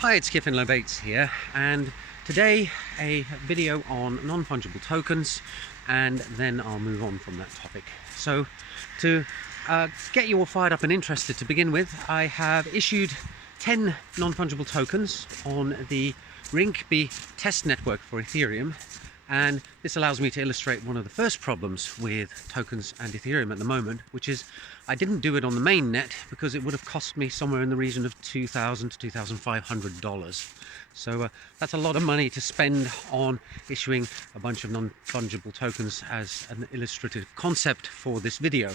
Hi, it's Kiffin Lobates here, and today a video on non-fungible tokens, and then I'll move on from that topic. So to get you all fired up and interested to begin with, I have issued 10 non-fungible tokens on the Ring-B test network for Ethereum, and this allows me to illustrate one of the first problems with tokens and Ethereum at the moment, which is I didn't do it on the mainnet because it would have cost me somewhere in the region of $2,000 to $2,500. So that's a lot of money to spend on issuing a bunch of non-fungible tokens as an illustrative concept for this video.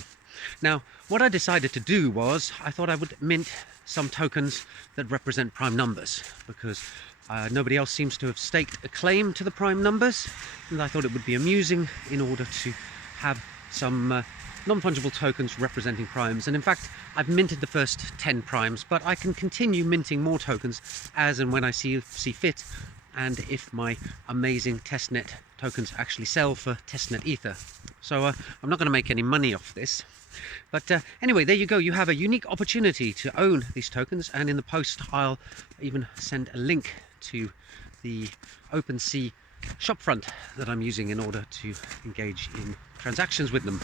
Now, what I decided to do was I thought I would mint some tokens that represent prime numbers, because nobody else seems to have staked a claim to the prime numbers, and I thought it would be amusing in order to have some non-fungible tokens representing primes. And in fact, I've minted the first 10 primes, but I can continue minting more tokens as and when I see fit, and if my amazing testnet tokens actually sell for testnet ether. So I'm not going to make any money off this. But anyway, there you go. You have a unique opportunity to own these tokens, and in the post I'll even send a link to the OpenSea shopfront that I'm using in order to engage in transactions with them.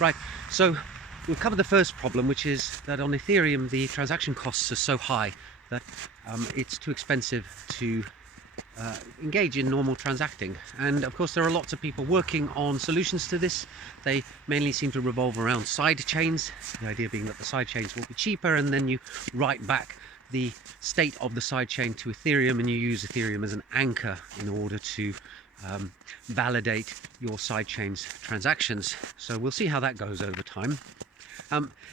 Right, so we've covered the first problem, which is that on Ethereum the transaction costs are so high that it's too expensive to engage in normal transacting. And of course there are lots of people working on solutions to this. They mainly seem to revolve around side chains, the idea being that the side chains will be cheaper, and then you write back the state of the side chain to Ethereum, and you use Ethereum as an anchor in order to validate your side chain's transactions. So we'll see how that goes over time.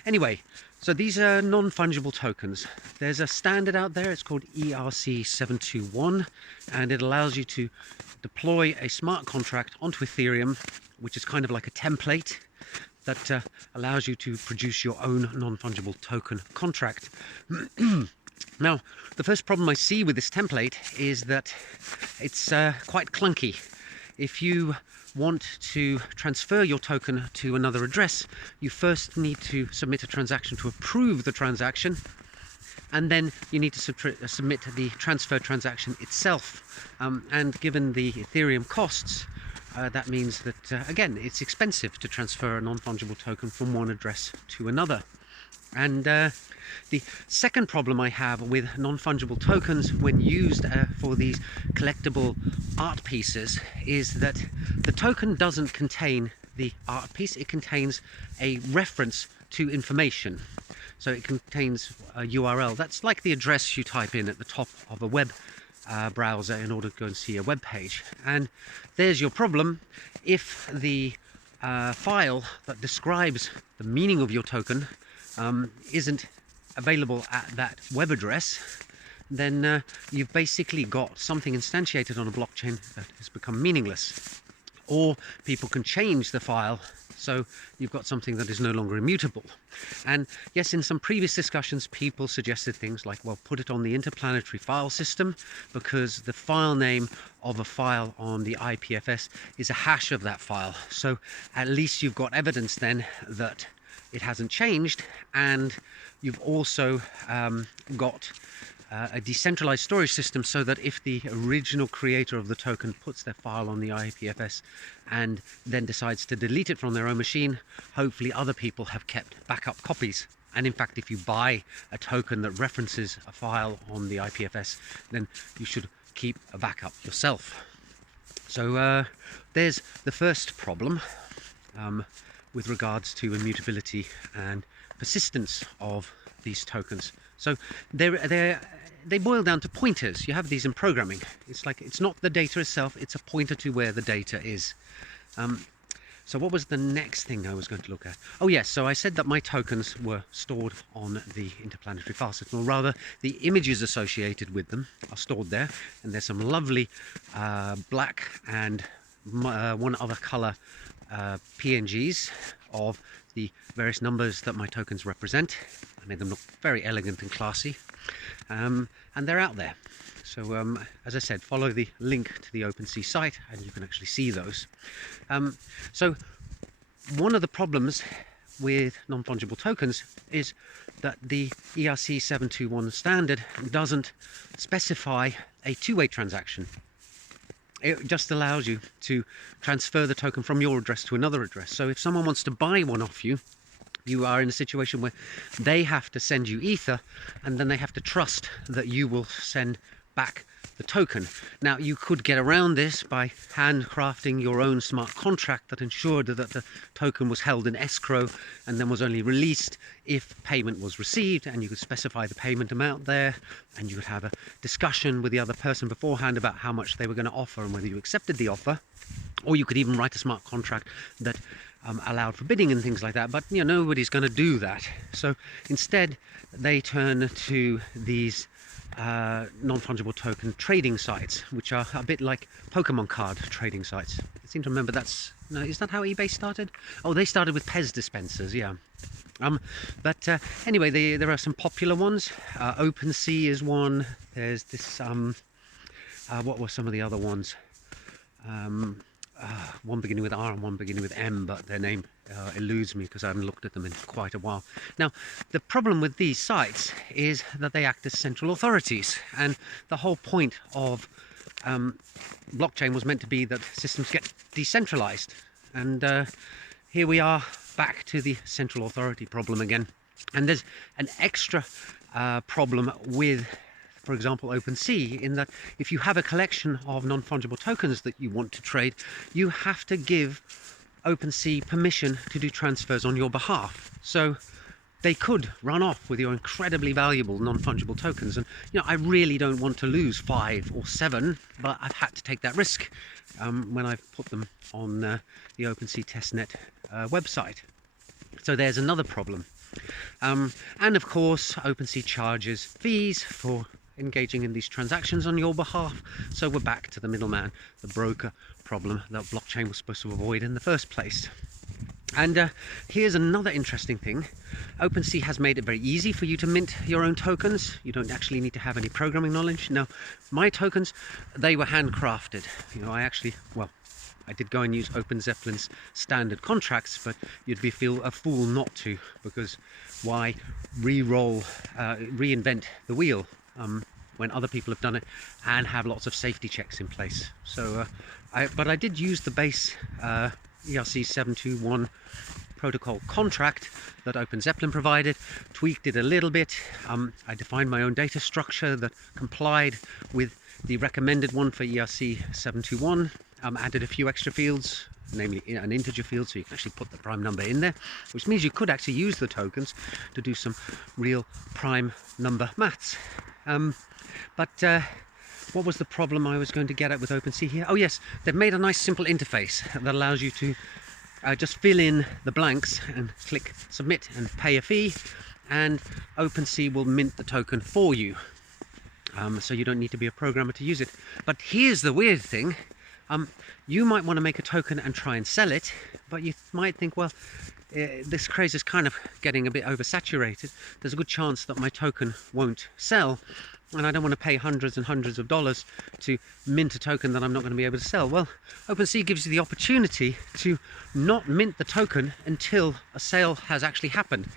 Anyway, so these are non-fungible tokens. There's a standard out there, it's called ERC721, and it allows you to deploy a smart contract onto Ethereum, which is kind of like a template that allows you to produce your own non-fungible token contract. Now, the first problem I see with this template is that it's quite clunky. If you want to transfer your token to another address, you first need to submit a transaction to approve the transaction, and then you need to submit the transfer transaction itself. And given the Ethereum costs, that means that, again, it's expensive to transfer a non-fungible token from one address to another. And the second problem I have with non-fungible tokens when used for these collectible art pieces is that the token doesn't contain the art piece, it contains a reference to information. So it contains a URL. That's like the address you type in at the top of a web browser in order to go and see a web page. And there's your problem. If the file that describes the meaning of your token isn't available at that web address, then you've basically got something instantiated on a blockchain that has become meaningless. Or people can change the file, so you've got something that is no longer immutable. And yes, in some previous discussions people suggested things like, well, put it on the interplanetary file system, because the file name of a file on the IPFS is a hash of that file. So at least you've got evidence then that it hasn't changed, and you've also got a decentralized storage system, so that if the original creator of the token puts their file on the IPFS and then decides to delete it from their own machine, hopefully other people have kept backup copies. And in fact, if you buy a token that references a file on the IPFS, then you should keep a backup yourself. So there's the first problem with regards to immutability and persistence of these tokens. So they boil down to pointers. You have these in programming. It's like, it's not the data itself, it's a pointer to where the data is. So what was the next thing I was going to look at? Oh yes, so I said that my tokens were stored on the interplanetary file system, or rather the images associated with them are stored there, and there's some lovely black and one other color PNGs of the various numbers that my tokens represent. I made them look very elegant and classy, and they're out there. So as I said, follow the link to the OpenSea site and you can actually see those. So one of the problems with non-fungible tokens is that the ERC 721 standard doesn't specify a two-way transaction. It just allows you to transfer the token from your address to another address. So if someone wants to buy one off you, you are in a situation where they have to send you Ether, and then they have to trust that you will send back the token. Now, you could get around this by handcrafting your own smart contract that ensured that the token was held in escrow and then was only released if payment was received, and you could specify the payment amount there, and you would have a discussion with the other person beforehand about how much they were going to offer and whether you accepted the offer. Or you could even write a smart contract that allowed for bidding and things like that, but nobody's going to do that. So instead they turn to these non-fungible token trading sites, which are a bit like Pokemon card trading sites. I seem to remember is that how eBay started? Oh, they started with Pez dispensers, yeah. Anyway, there are some popular ones. OpenSea is one. There's this what were some of the other ones? One beginning with R and one beginning with M, but their name eludes me because I haven't looked at them in quite a while. Now, the problem with these sites is that they act as central authorities, and the whole point of blockchain was meant to be that systems get decentralized. And here we are back to the central authority problem again. And there's an extra problem with, for example, OpenSea, in that if you have a collection of non-fungible tokens that you want to trade, you have to give OpenSea permission to do transfers on your behalf. So they could run off with your incredibly valuable non-fungible tokens. And I really don't want to lose 5 or 7, but I've had to take that risk when I've put them on the OpenSea testnet website. So there's another problem. And of course, OpenSea charges fees for engaging in these transactions on your behalf. So we're back to the middleman, the broker problem that blockchain was supposed to avoid in the first place. And here's another interesting thing. OpenSea has made it very easy for you to mint your own tokens. You don't actually need to have any programming knowledge. Now, my tokens, they were handcrafted. I did go and use OpenZeppelin's standard contracts, but you'd feel a fool not to, because why reinvent the wheel when other people have done it and have lots of safety checks in place? So, but I did use the base ERC 721 protocol contract that OpenZeppelin provided, tweaked it a little bit. I defined my own data structure that complied with the recommended one for ERC 721. Added a few extra fields, namely an integer field, so you can actually put the prime number in there, which means you could actually use the tokens to do some real prime number maths. What was the problem I was going to get at with OpenSea here? Oh yes, they've made a nice simple interface that allows you to just fill in the blanks and click submit and pay a fee, and OpenSea will mint the token for you. So you don't need to be a programmer to use it. But here's the weird thing. You might want to make a token and try and sell it, but you might think, well, this craze is kind of getting a bit oversaturated. There's a good chance that my token won't sell, and I don't want to pay hundreds and hundreds of dollars to mint a token that I'm not going to be able to sell. Well, OpenSea gives you the opportunity to not mint the token until a sale has actually happened.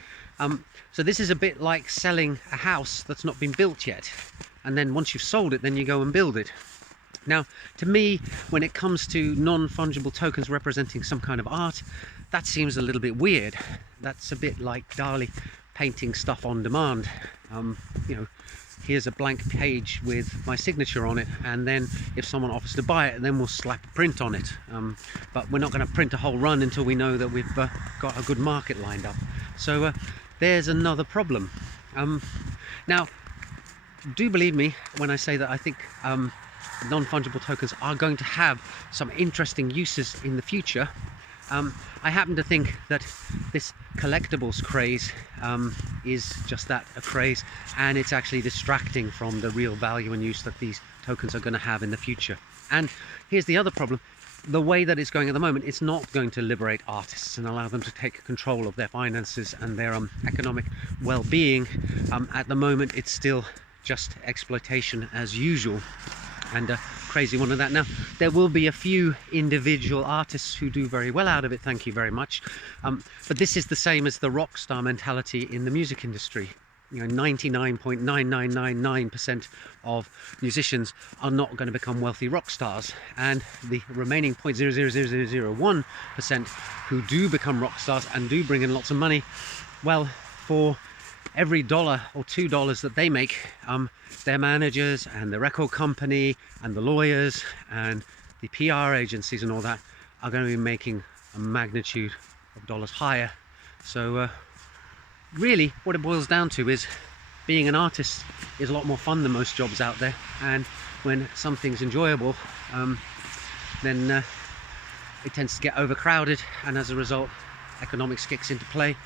So this is a bit like selling a house that's not been built yet, and then once you've sold it, then you go and build it. Now, to me, when it comes to non-fungible tokens representing some kind of art, that seems a little bit weird. That's a bit like Dali painting stuff on demand. Here's a blank page with my signature on it, and then if someone offers to buy it, then we'll slap a print on it. But we're not going to print a whole run until we know that we've got a good market lined up. So there's another problem. Now, do believe me when I say that I think non-fungible tokens are going to have some interesting uses in the future. I happen to think that this collectibles craze is just that, a craze, and it's actually distracting from the real value and use that these tokens are going to have in the future. And here's the other problem. The way that it's going at the moment, it's not going to liberate artists and allow them to take control of their finances and their economic well-being. At the moment, it's still just exploitation as usual. And crazy one of that. Now, there will be a few individual artists who do very well out of it, thank you very much. But this is the same as the rock star mentality in the music industry. You know, 99.9999% of musicians are not going to become wealthy rock stars, and the remaining 0.000001% who do become rock stars and do bring in lots of money, well, for every $1 or $2 that they make, their managers and the record company and the lawyers and the PR agencies and all that are going to be making a magnitude of dollars higher. So really what it boils down to is being an artist is a lot more fun than most jobs out there, and when something's enjoyable, then it tends to get overcrowded, and as a result economics kicks into play.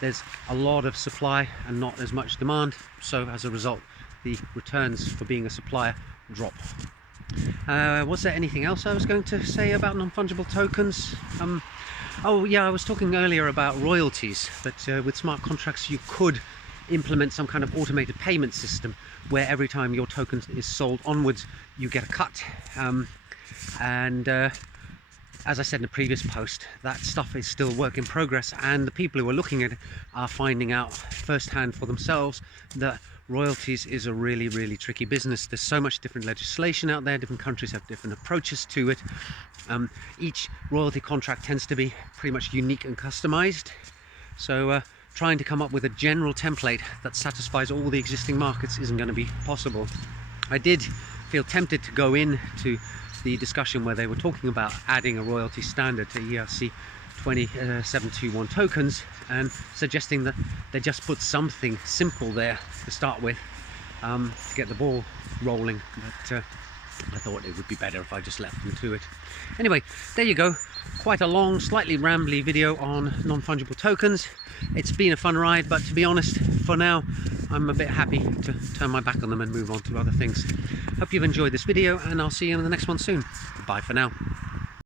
There's a lot of supply and not as much demand, so as a result the returns for being a supplier drop. Was there anything else I was going to say about non-fungible tokens? Oh yeah, I was talking earlier about royalties, but with smart contracts you could implement some kind of automated payment system where every time your token is sold onwards you get a cut. As I said in the previous post, that stuff is still work in progress, and the people who are looking at it are finding out firsthand for themselves that royalties is a really tricky business. There's so much different legislation out there, different countries have different approaches to it. Each royalty contract tends to be pretty much unique and customized, so trying to come up with a general template that satisfies all the existing markets isn't going to be possible. I did feel tempted to go into the discussion where they were talking about adding a royalty standard to ERC 20721 tokens and suggesting that they just put something simple there to start with to get the ball rolling, but I thought it would be better if I just left them to it. Anyway, there you go. Quite a long, slightly rambly video on non-fungible tokens. It's been a fun ride, but to be honest, for now, I'm a bit happy to turn my back on them and move on to other things. Hope you've enjoyed this video, and I'll see you in the next one soon. Bye for now.